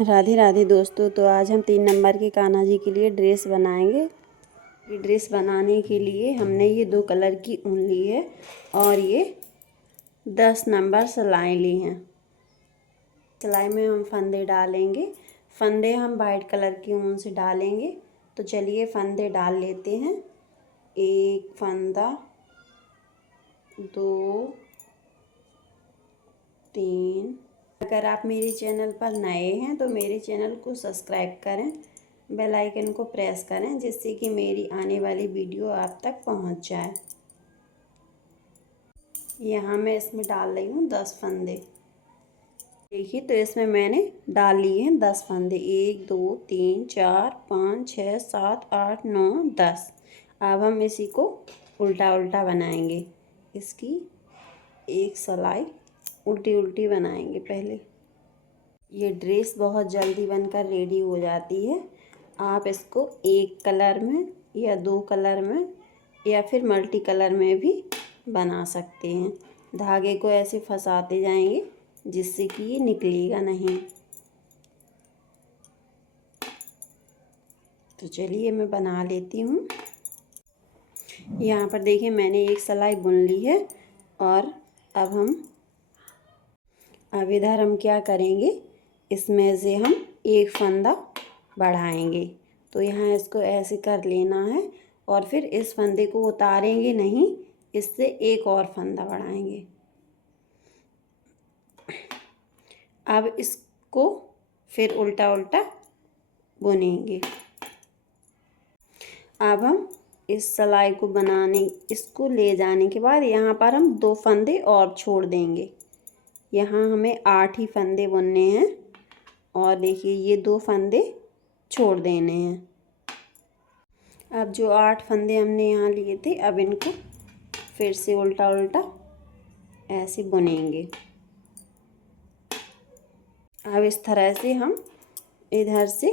राधे राधे दोस्तों। तो आज हम 3 नंबर के कान्हा जी के लिए ड्रेस बनाएंगे। ये ड्रेस बनाने के लिए हमने ये 2 कलर की ऊन ली है और ये 10 नंबर सिलाई ली हैं। सिलाई में हम फंदे डालेंगे। फंदे हम वाइट कलर की ऊन से डालेंगे। तो चलिए फंदे डाल लेते हैं। 1 फंदा, 2, 3। अगर आप मेरे चैनल पर नए हैं तो मेरे चैनल को सब्सक्राइब करें, बेल आइकन को प्रेस करें जिससे कि मेरी आने वाली वीडियो आप तक पहुंच जाए। यहाँ मैं इसमें डाल रही हूँ 10 फंदे। देखिए तो इसमें मैंने डाल लिए हैं 10 फंदे। 1 2 3 4 5 6 7 8 9 10। अब हम इसी को उल्टा उल्टा बनाएंगे। इसकी एक सिलाई उल्टी उल्टी बनाएंगे पहले। ये ड्रेस बहुत जल्दी बनकर रेडी हो जाती है। आप इसको 1 कलर में या 2 कलर में या फिर मल्टी कलर में भी बना सकते हैं। धागे को ऐसे फंसाते जाएंगे जिससे कि ये निकलेगा नहीं। तो चलिए मैं बना लेती हूँ। यहाँ पर देखिए मैंने एक सिलाई बुन ली है और अब इधर हम क्या करेंगे, इसमें से हम एक फंदा बढ़ाएंगे। तो यहाँ इसको ऐसे कर लेना है और फिर इस फंदे को उतारेंगे नहीं, इससे एक और फंदा बढ़ाएंगे। अब इसको फिर उल्टा उल्टा बुनेंगे। अब हम इस सिलाई को इसको ले जाने के बाद यहाँ पर हम 2 फंदे और छोड़ देंगे। यहाँ हमें 8 ही फंदे बुनने हैं और देखिए ये 2 फंदे छोड़ देने हैं। अब जो 8 फंदे हमने यहाँ लिए थे, अब इनको फिर से उल्टा उल्टा ऐसे बुनेंगे। अब इस तरह से हम इधर से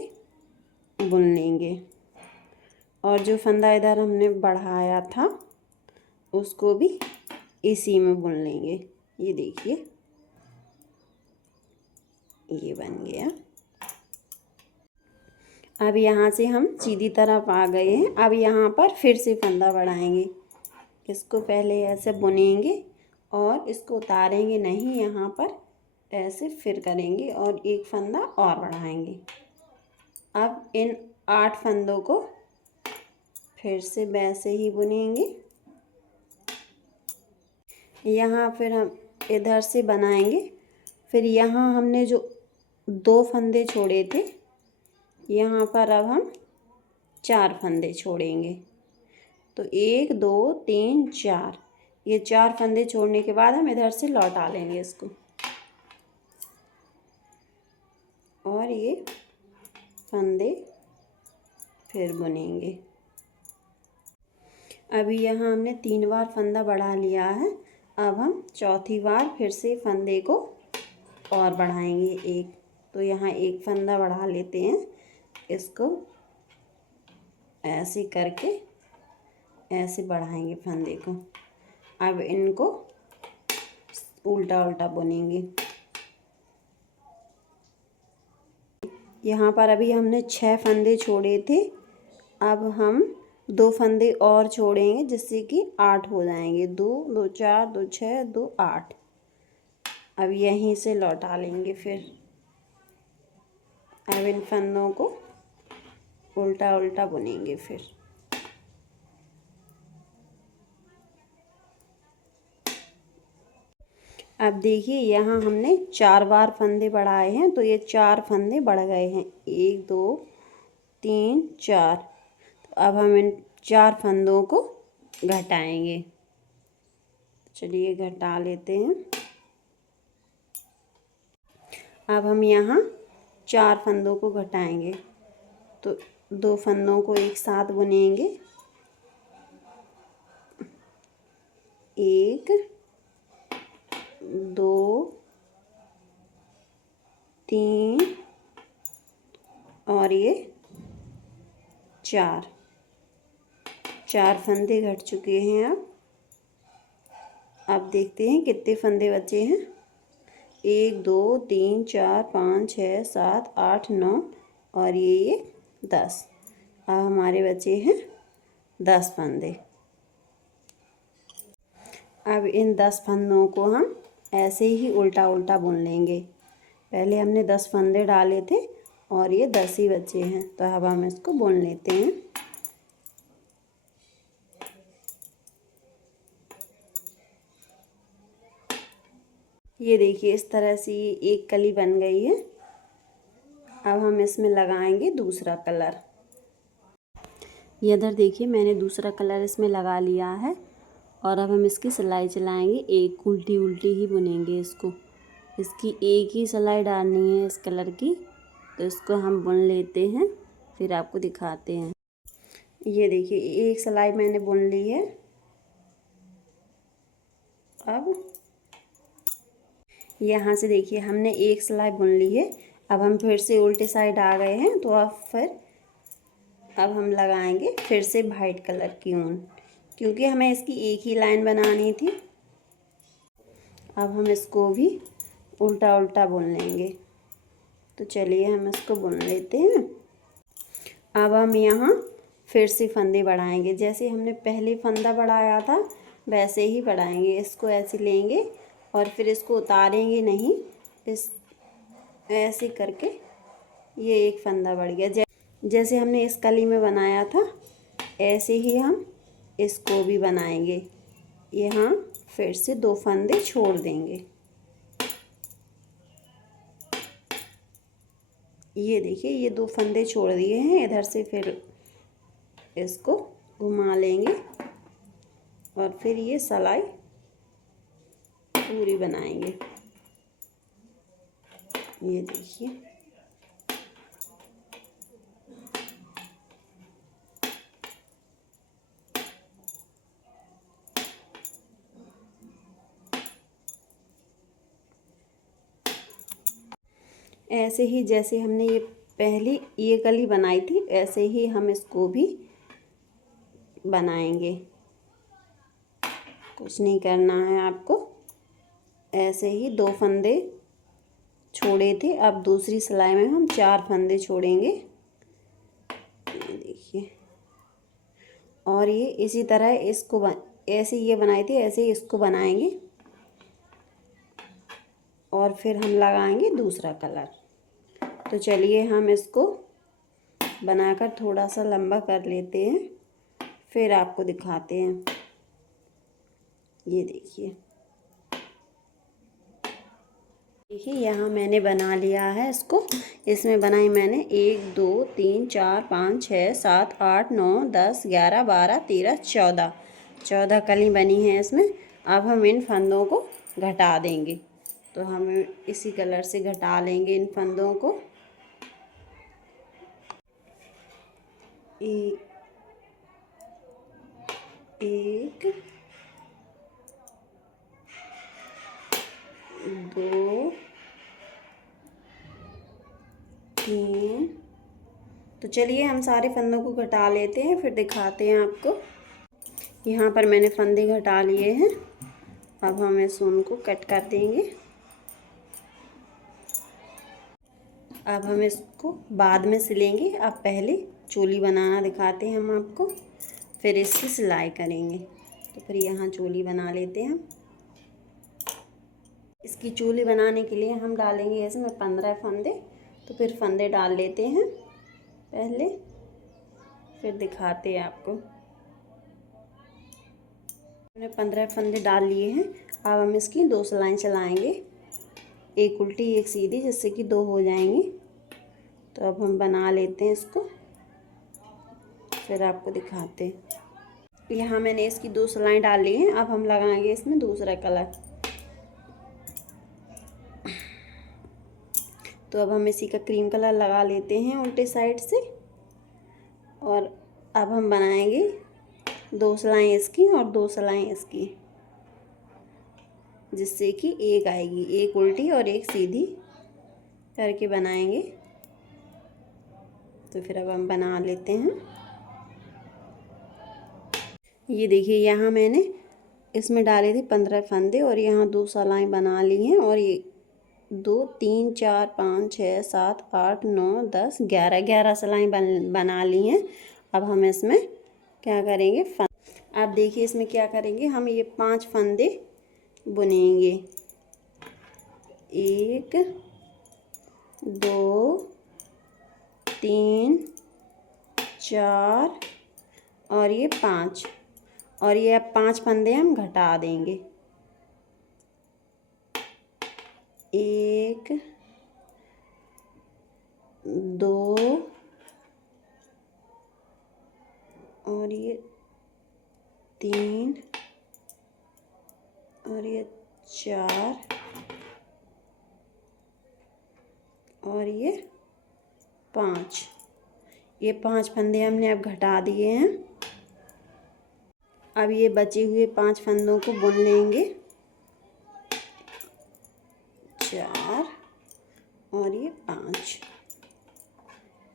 बुन लेंगे और जो फंदा इधर हमने बढ़ाया था उसको भी इसी में बुन लेंगे। ये देखिए ये बन गया। अब यहाँ से हम सीधी तरफ आ गए हैं। अब यहाँ पर फिर से फंदा बढ़ाएंगे। इसको पहले ऐसे बुनेंगे और इसको उतारेंगे नहीं, यहाँ पर ऐसे फिर करेंगे और एक फंदा और बढ़ाएंगे। अब इन 8 फंदों को फिर से वैसे ही बुनेंगे। यहाँ फिर हम इधर से बनाएंगे। फिर यहाँ हमने जो 2 फंदे छोड़े थे, यहाँ पर अब हम 4 फंदे छोड़ेंगे। तो 1 2 3 4, ये 4 फंदे छोड़ने के बाद हम इधर से लौटा लेंगे इसको और ये फंदे फिर बुनेंगे। अभी यहाँ हमने 3 बार फंदा बढ़ा लिया है। अब हम चौथी बार फिर से फंदे को और बढ़ाएंगे एक। तो यहाँ एक फंदा बढ़ा लेते हैं, इसको ऐसे करके ऐसे बढ़ाएंगे फंदे को। अब इनको उल्टा उल्टा बुनेंगे। यहाँ पर अभी हमने 6 फंदे छोड़े थे। अब हम 2 फंदे और छोड़ेंगे जिससे कि 8 हो जाएंगे। 2 2 4 2 6 2 8। अब यहीं से लौटा लेंगे। फिर अब इन फंदों को उल्टा उल्टा बुनेंगे। फिर अब देखिए यहाँ हमने 4 बार फंदे बढ़ाए हैं, तो ये 4 फंदे बढ़ गए हैं। 1 2 3 4। तो अब हम इन 4 फंदों को घटाएंगे। चलिए घटा लेते हैं। अब हम यहाँ 4 फंदों को घटाएंगे। तो 2 फंदों को एक साथ बुनेंगे। 1 2 3 और ये 4 फंदे घट चुके हैं। अब देखते हैं कितने फंदे बचे हैं। 1 2 3 4 5 6 7 8 9 और ये 10। अब हमारे बचे हैं 10 फंदे। अब इन 10 फंदों को हम ऐसे ही उल्टा उल्टा बुन लेंगे। पहले हमने 10 फंदे डाले थे और ये 10 ही बचे हैं, तो अब हम इसको बुन लेते हैं। ये देखिए इस तरह से ये एक कली बन गई है। अब हम इसमें लगाएंगे दूसरा कलर। ये इधर देखिए मैंने दूसरा कलर इसमें लगा लिया है और अब हम इसकी सिलाई चलाएंगे। एक उल्टी उल्टी ही बुनेंगे इसको। इसकी एक ही सिलाई डालनी है इस कलर की, तो इसको हम बुन लेते हैं, फिर आपको दिखाते हैं। ये देखिए एक सिलाई मैंने बुन ली है। अब यहाँ से देखिए हमने एक सिलाई बुन ली है। अब हम फिर से उल्टे साइड आ गए हैं, तो अब हम लगाएंगे फिर से वाइट कलर की ऊन, क्योंकि हमें इसकी एक ही लाइन बनानी थी। अब हम इसको भी उल्टा उल्टा बुन लेंगे। तो चलिए हम इसको बुन लेते हैं। अब हम यहाँ फिर से फंदे बढ़ाएंगे। जैसे हमने पहले फंदा बढ़ाया था वैसे ही बढ़ाएंगे। इसको ऐसे लेंगे और फिर इसको उतारेंगे नहीं, इस ऐसे करके ये एक फंदा बढ़ गया। जैसे हमने इस कली में बनाया था ऐसे ही हम इसको भी बनाएंगे। यहाँ फिर से 2 फंदे छोड़ देंगे। ये देखिए ये 2 फंदे छोड़ दिए हैं। इधर से फिर इसको घुमा लेंगे और फिर ये सिलाई पूरी बनाएंगे। ये देखिए ऐसे ही जैसे हमने ये पहली ये कली बनाई थी ऐसे ही हम इसको भी बनाएंगे। कुछ नहीं करना है आपको, ऐसे ही 2 फंदे छोड़े थे। अब दूसरी सिलाई में हम 4 फंदे छोड़ेंगे। ये देखिए और ये इसी तरह इसको ऐसे ये बनाई थी ऐसे ही इसको बनाएंगे और फिर हम लगाएंगे दूसरा कलर। तो चलिए हम इसको बनाकर थोड़ा सा लंबा कर लेते हैं, फिर आपको दिखाते हैं। ये देखिए यहाँ मैंने बना लिया है इसको। इसमें बनाई मैंने 1 2 3 4 5 6 7 8 9 10 11 12 13 14 कली बनी है इसमें। अब हम इन फंदों को घटा देंगे, तो हम इसी कलर से घटा लेंगे इन फंदों को। एक 2 3। तो चलिए हम सारे फंदों को घटा लेते हैं, फिर दिखाते हैं आपको। यहाँ पर मैंने फंदे घटा लिए हैं। अब हम इस ऊन को कट कर देंगे। अब हम इसको बाद में सिलेंगे। अब पहले चोली बनाना दिखाते हैं हम आपको, फिर इसकी सिलाई करेंगे। तो फिर यहाँ चोली बना लेते हैं। इसकी चोली बनाने के लिए हम डालेंगे इसमें 15 फंदे। तो फिर फंदे डाल लेते हैं पहले, फिर दिखाते हैं आपको। मैंने 15 फंदे डाल लिए हैं। अब हम इसकी 2 सिलाई चलाएंगे, एक उल्टी एक सीधी, जिससे कि 2 हो जाएंगी। तो अब हम बना लेते हैं इसको, फिर आपको दिखाते हैं। यहाँ मैंने इसकी 2 सिलाई डाल ली हैं। अब हम लगाएंगे इसमें दूसरा कलर। तो अब हम इसी का क्रीम कलर लगा लेते हैं उल्टे साइड से, और अब हम बनाएंगे 2 सिलाई इसकी और 2 सिलाई इसकी, जिससे कि एक आएगी, एक उल्टी और एक सीधी करके बनाएंगे। तो फिर अब हम बना लेते हैं। ये देखिए यहाँ मैंने इसमें डाले थे 15 फंदे और यहाँ 2 सिलाई बना ली हैं और ये 2 3 4 5 6 7 8 9 10 11 11 सिलाई बना ली हैं। अब हम इसमें क्या करेंगे, अब देखिए इसमें क्या करेंगे, हम ये 5 फंदे बुनेंगे। 1 2 3 4 और ये 5, और ये अब 5 फंदे हम घटा देंगे। 1 2 और ये 3 और ये 4 और ये 5, ये 5 फंदे हमने अब घटा दिए हैं। अब ये बचे हुए 5 फंदों को बुन लेंगे। 4 और ये 5,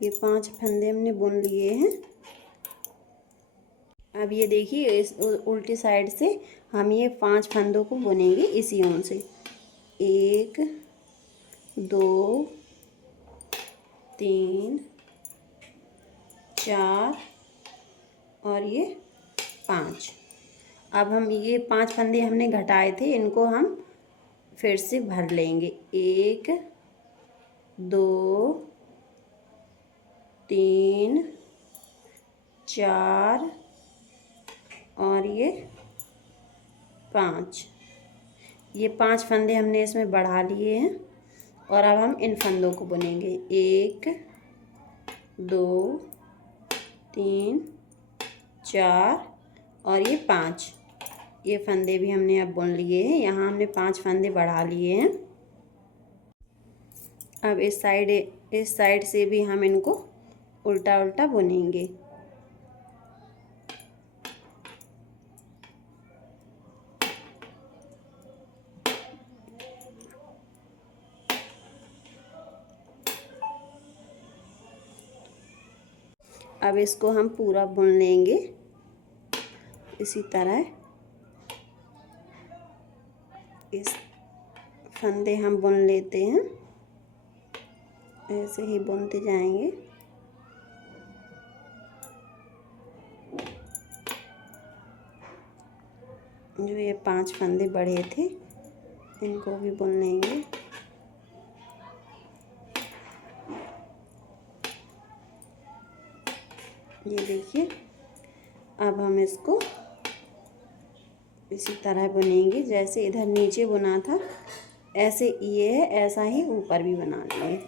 ये 5 फंदे हमने बुन लिए हैं। अब ये देखिए इस उल्टी साइड से हम ये 5 फंदों को बुनेंगे इसी ओर से। 1 2 3 4 और ये 5। अब हम ये 5 फंदे हमने घटाए थे, इनको हम फिर से भर लेंगे। 1 2 3 4 और ये 5, ये 5 फंदे हमने इसमें बढ़ा लिए हैं। और अब हम इन फंदों को बुनेंगे। 1 2 3 4 और ये 5, ये फंदे भी हमने अब बुन लिए हैं। यहाँ हमने 5 फंदे बढ़ा लिए हैं। अब इस साइड से भी हम इनको उल्टा उल्टा बुनेंगे। अब इसको हम पूरा बुन लेंगे इसी तरह। इस फंदे हम बुन लेते हैं, ऐसे ही बुनते जाएंगे। जो ये 5 फंदे बढ़े थे इनको भी बुन लेंगे। ये देखिए, अब हम इसको इसी तरह बुनेंगे जैसे इधर नीचे बुना था, ऐसे ये है, ऐसा ही ऊपर भी बना लेंगे।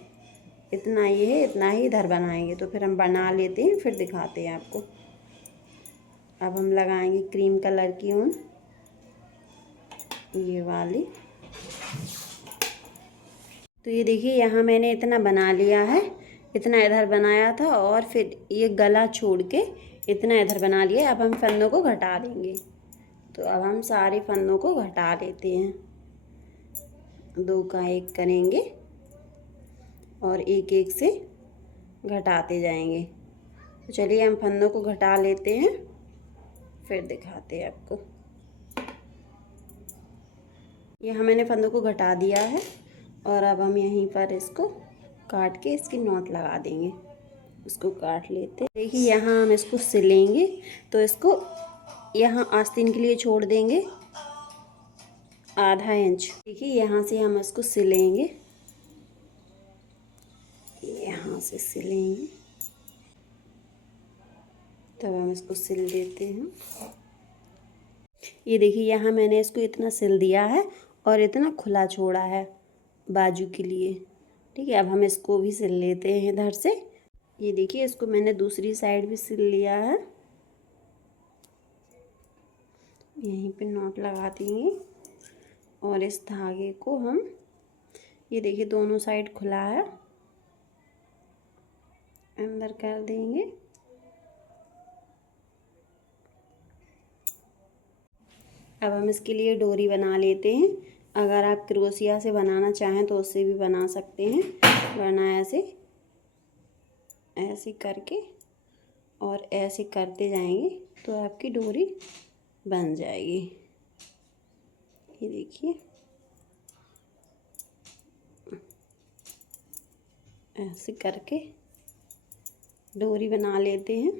इतना ये है, इतना ही इधर बनाएंगे। तो फिर हम बना लेते हैं, फिर दिखाते हैं आपको। अब हम लगाएंगे क्रीम कलर की ऊन, ये वाली। तो ये देखिए यहाँ मैंने इतना बना लिया है, इतना इधर बनाया था और फिर ये गला छोड़ के इतना इधर बना लिया। अब हम फंदों को घटा देंगे। तो अब हम सारे फंदों को घटा लेते हैं। 2 का 1 करेंगे और एक एक से घटाते जाएंगे। तो चलिए हम फंदों को घटा लेते हैं, फिर दिखाते हैं आपको। यहाँ मैंने फंदों को घटा दिया है और अब हम यहीं पर इसको काट के इसकी नॉट लगा देंगे। इसको काट लेते हैं। देखिए यहाँ हम इसको सिलेंगे, तो इसको यहाँ आस्तीन के लिए छोड़ देंगे आधा इंच। देखिए यहाँ से हम इसको सिलेंगे, यहाँ से सिलेंगे, तब हम इसको सिल देते हैं। ये देखिए यहाँ मैंने इसको इतना सिल दिया है और इतना खुला छोड़ा है बाजू के लिए। ठीक है, अब हम इसको भी सिल लेते हैं इधर से। ये देखिए इसको मैंने दूसरी साइड भी सिल लिया है। यहीं पे नॉट लगा देंगे और इस धागे को हम, ये देखिए दोनों साइड खुला है, अंदर कर देंगे। अब हम इसके लिए डोरी बना लेते हैं। अगर आप क्रोशिया से बनाना चाहें तो उससे भी बना सकते हैं, वरना ऐसे ऐसे करके और ऐसे करते जाएंगे तो आपकी डोरी बन जाएगी। ये देखिए, ऐसे करके डोरी बना लेते हैं।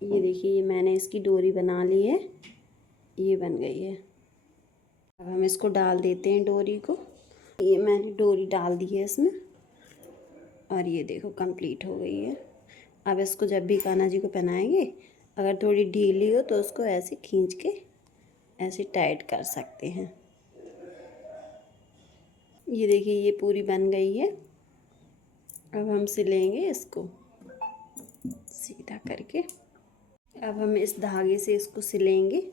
ये देखिए, ये मैंने इसकी डोरी बना ली है, ये बन गई है। अब हम इसको डाल देते हैं डोरी को। ये मैंने डोरी डाल दी है इसमें, और ये देखो कंप्लीट हो गई है। अब इसको जब भी कान्हा जी को पहनाएंगे, अगर थोड़ी ढीली हो तो उसको ऐसे खींच के ऐसे टाइट कर सकते हैं। ये देखिए, ये पूरी बन गई है। अब हम सिलेंगे इसको सीधा करके। अब हम इस धागे से इसको सिलेंगे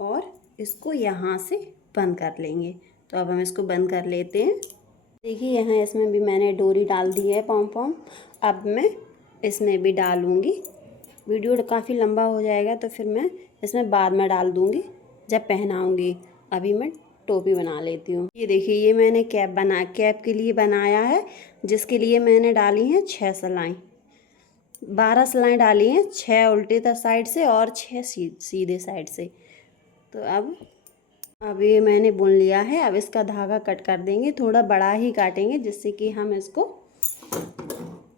और इसको यहाँ से बंद कर लेंगे। तो अब हम इसको बंद कर लेते हैं। देखिए, यहाँ इसमें भी मैंने डोरी डाल दी है पॉम पॉम। अब मैं इसमें भी डालूँगी। वीडियो काफ़ी लंबा हो जाएगा तो फिर मैं इसमें बाद में डाल दूँगी जब पहनाऊँगी। अभी मैं टोपी बना लेती हूँ। ये देखिए, ये मैंने कैप के लिए बनाया है, जिसके लिए मैंने डाली हैं 6 सिलाई। 12 सिलाई डाली हैं, 6 उल्टे साइड से और 6 सीधे साइड से। तो अब ये मैंने बुन लिया है। अब इसका धागा कट कर देंगे, थोड़ा बड़ा ही काटेंगे जिससे कि हम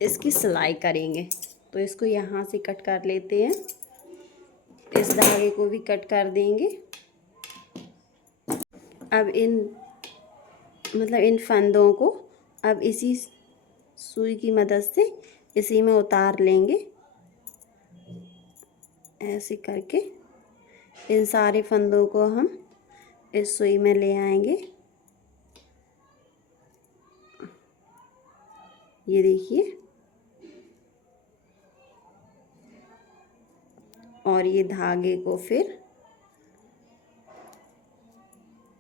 इसकी सिलाई करेंगे। तो इसको यहाँ से कट कर लेते हैं। इस धागे को भी कट कर देंगे। अब इन फंदों को अब इसी सुई की मदद से इसी में उतार लेंगे। ऐसे करके इन सारे फंदों को हम इस सुई में ले आएंगे। ये देखिए, और ये धागे को फिर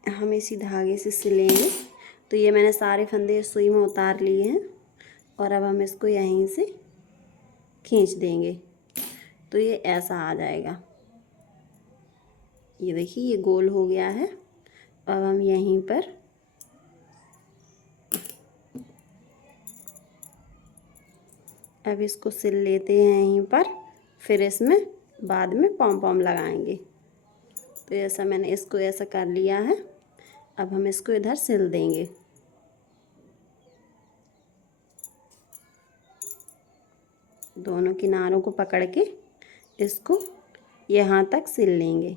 हम इसी धागे से सिलेंगे। तो ये मैंने सारे फंदे सुई में उतार लिए हैं और अब हम इसको यहीं से खींच देंगे तो ये ऐसा आ जाएगा। ये देखिए, ये गोल हो गया है। अब हम यहीं पर अब इसको सिल लेते हैं यहीं पर, फिर इसमें बाद में पॉम पॉम लगाएंगे। तो ऐसा मैंने इसको ऐसा कर लिया है। अब हम इसको इधर सिल देंगे। दोनों किनारों को पकड़ के इसको यहाँ तक सिल लेंगे।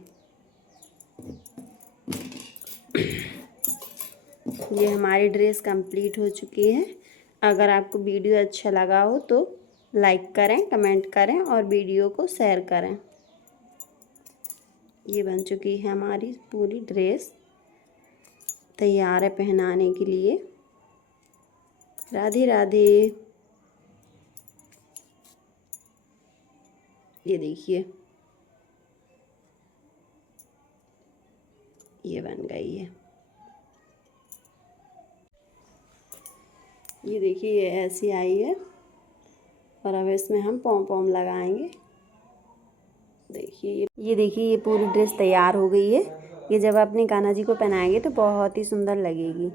ये हमारी ड्रेस कंप्लीट हो चुकी है। अगर आपको वीडियो अच्छा लगा हो तो लाइक करें, कमेंट करें और वीडियो को शेयर करें। ये बन चुकी है हमारी पूरी ड्रेस, तैयार है पहनाने के लिए। राधे राधे। ये देखिए, ये बन गई है। ये देखिए, ये ऐसी आई है और अब इसमें हम पॉम पॉम लगाएंगे। देखिए, ये देखिए, ये पूरी ड्रेस तैयार हो गई है। ये जब अपने कान्हा जी को पहनाएंगे तो बहुत ही सुंदर लगेगी।